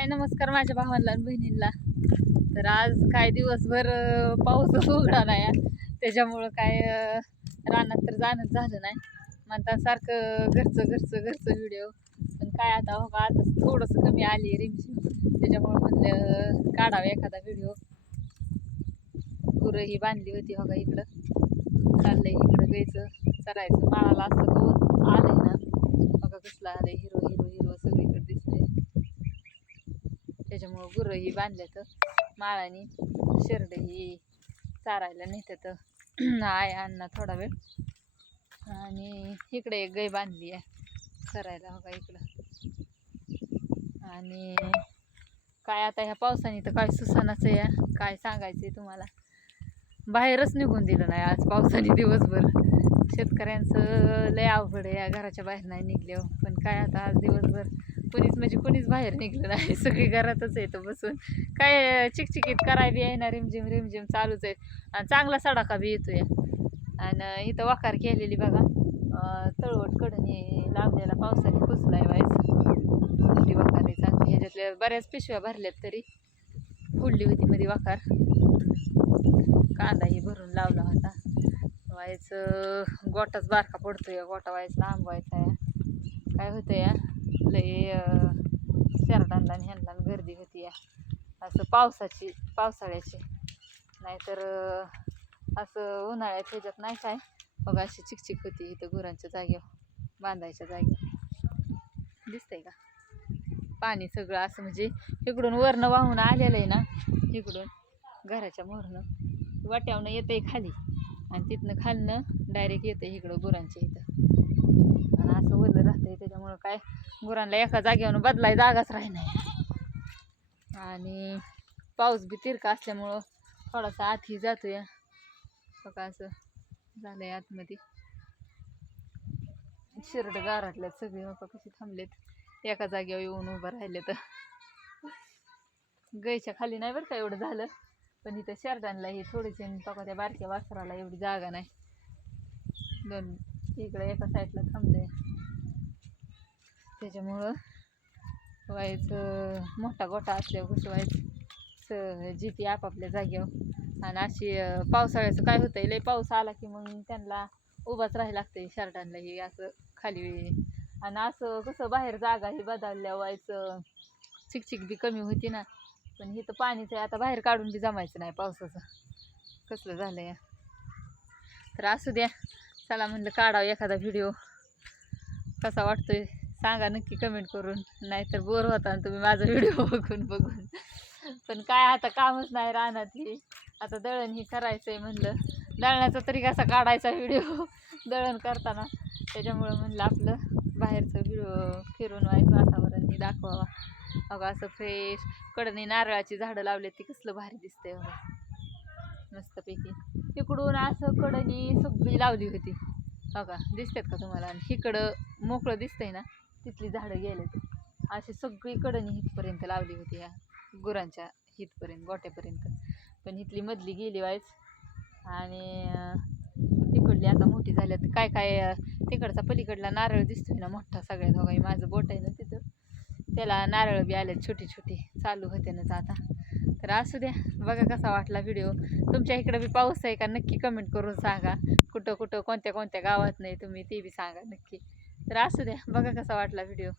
हाय नमस्कार माझ्या भावांना आणि बहिणींना. तर आज काय दिवसभर पाऊस उघडा नाही, त्याच्यामुळं काय रानात तर जाणंच झालं नाही. म्हणतात सारखं घरचं घरचं घरचं व्हिडिओ, पण काय आता हो का आता थोडंसं कमी आली रिमझिम, त्याच्यामुळं म्हणलं काढावं एखादा व्हिडिओ. गुरं ही बांधली होती हो का, इकडं चाललंय इकडं गायचं चरायचं. माळाला असं गवत आलंय ना बघा, कसलं आलंय हिरो हिरो हिरो सगळीकडे दिसतंय. त्याच्यामुळं गुरं ही बांधल्यात माळानी, शेरड ही चारायला नेतात आय अण्णा थोडा वेळ. आणि इकडे एक गाय बांधली आहे चरायला हो का इकडं. आणि काय आता ह्या पावसाने तर काय सुसानाच आहे, काय सांगायचं तुम्हाला. बाहेरच निघून दिलं नाही आज पावसाने दिवसभर. शेतकऱ्यांचं लय अवघड आहे, घराच्या बाहेर नाही निघले. पण काय आता आज दिवसभर कुणीच बाहेर निघलं नाही, सगळी घरातच येतं बसून. काय चिकचिकीत कराय बी येणार, रिमझिम रिमझिम चालूच आहे. आणि चांगला सडाका बी येतोय. आणि इथं वाकार केलेली बघा, तळवट कडणी लावलेला पावसाने पुसलाय व्हायचं. मोठी वाकार आहे चांगली, ह्याच्यातल्या बऱ्याच पिशव्या भरल्यात, तरी फुडली होती मध्ये वाकार. कांदाही भरून लावला होता. व्हायचं गोटाच बारका पडतोय, गोटा व्हायचा लांब व्हायचा आहे. काय होतं या लय शेरडांना आणि ह्यांना गर्दी होती या असं पावसाळ्याची. नाहीतर असं उन्हाळ्यात ह्याच्यात नाही काय बघा, अशी चिकचिक होती इथं गुरांच्या जागेवर, बांधायच्या जागेवर. दिसतंय का पाणी सगळं असं, म्हणजे इकडून वरनं वाहून आलेलं आहे ना, इकडून घराच्या मोहरनं वाट्यावनं येतंय खाली, आणि तिथनं खालनं डायरेक्ट येतं इकडं गुरांच्या इथं. आणि असं वरलं राहतंय, त्याच्यामुळं काय गुरांना एका जागेवरून बदलाय जागाच राही नाही. आणि पाऊस बी तिरका असल्यामुळं थोडासा आतही जातोय बघा, असं झालंय आतमध्ये. शिरड गारटल्यात सगळे बघा कशी थांबलेत एका जागेवर येऊन उभं राहिले. तर गायच्या खाली नाही बरं का एवढं झालं, पण इथं शेरडांना ही थोडीशी बघा, त्या बारक्या वासराला एवढी जागा नाही. दोन इकडे एका साईडला थांबले, त्याच्यामुळं व्हायचं मोठा गोटा असल्यावर कसं व्हायचं जिती आपापल्या जागेवर. आणि अशी पावसाळ्याचं काय होतंय, लय पाऊस आला की मग त्यांना उभाच राहायला लागतंय शेरडांना ही असं खाली. आणि असं कसं बाहेर जागा ही बदलल्या व्हायचं चिकचिक बी कमी होती ना. पण इथं पाणीच आहे, आता बाहेर काढून बी जमायचं नाही पावसाचं, कसलं झालं या. तर असू द्या, चला म्हणलं काढावं एखादा व्हिडिओ. कसा वाटतोय सांगा नक्की कमेंट करून, नाहीतर बोर होता ना तुम्ही माझा व्हिडिओ बघून. पण काय आता कामच नाही राहणार ही, आता दळण ही करायचं आहे म्हणलं. दळणाचा तरी कसा काढायचा व्हिडिओ दळण करताना, त्याच्यामुळं म्हणलं आपलं बाहेरचं व्हिडिओ फिरून व्हायचं वातावरण ही दाखवावा. बघा असं फ्रेश कडनी नारळाची झाडं लावले, ती कसलं भारी दिसतंय बघा मस्तपैकी. तिकडून असं कडनी सगळी लावली होती बघा, दिसतात का तुम्हाला. आणि इकडं मोकळं दिसतंय ना, तिथली झाडं गेलेत अशी सगळी कडनी इथपर्यंत लावली होती, ह्या गुरांच्या इथपर्यंत गोट्यापर्यंत. पण इथली मधली गेली व्हायच. आणि तिकडली आता मोठी झाल्यात. काय काय तिकडचा पलीकडला नारळ दिसतोय ना मोठा सगळ्यात, बघा माझं बोट आहे ना तिथं, त्याला नारळ बी आलेत छोटी छोटी, चालू होते ना आता. तर असू द्या, बघा कसा वाटला व्हिडिओ. तुमच्या इकडं बी पाऊस आहे का नक्की कमेंट करून सांगा. कुठं कुठं कोणत्या कोणत्या गावात नाही तुम्ही ते बी सांगा नक्की. तर असू द्या, बघा कसा वाटला व्हिडिओ.